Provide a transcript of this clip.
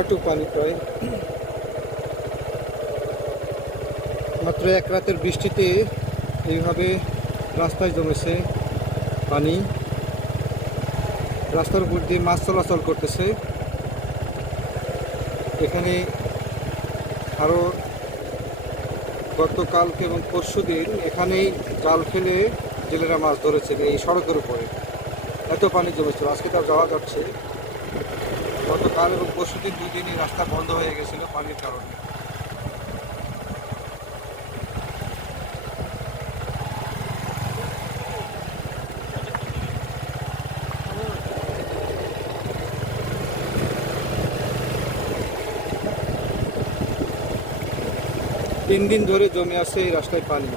হাঁটু পানি প্রায়। মাত্র এক রাতের বৃষ্টিতে এইভাবে রাস্তায় জমেছে পানি। রাস্তার উপর দিয়ে মাছ চলাচল করতেছে। এখানে আরও গতকালকে এবং পরশুদিন এখানেই জাল ফেলে জেলেরা মাছ ধরেছেন এই সড়কের উপরে। এত পানি জমেছিল, আজকে তার যাওয়া যাচ্ছে। গতকাল এবং পরশুদিন দুই দিনই রাস্তা বন্ধ হয়ে গেছিল পানির কারণে। তিন দিন ধরে জমে আছে এই রাস্তায় পানি।